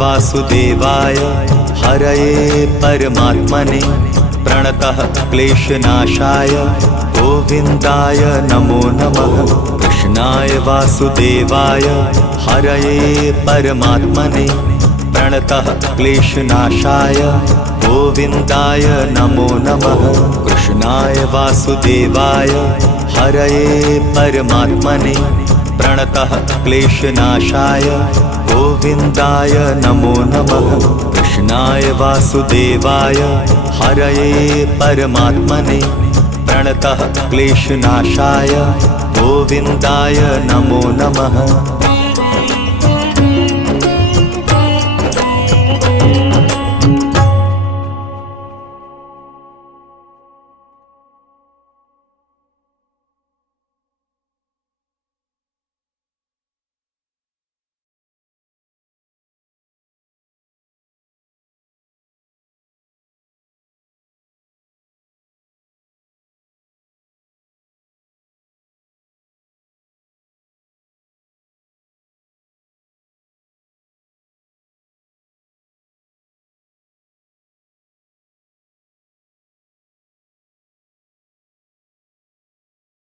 वासुदेवाय हरये परमात्मने प्रणतः क्लेशनाशाय गोविन्दाय नमो नमः। कृष्णाय वासुदेवाय हरये परमात्मने प्रणतः क्लेशनाशाय गोविन्दाय नमो नमः। कृष्णाय वासुदेवाय हरये परमात्मने प्रणतः क्लेशनाशाय गोविन्दाय नमो नमः। कृष्णाय वासुदेवाय हरये परमात्मने प्रणतः क्लेशनाशाय गोविन्दाय नमो नमः।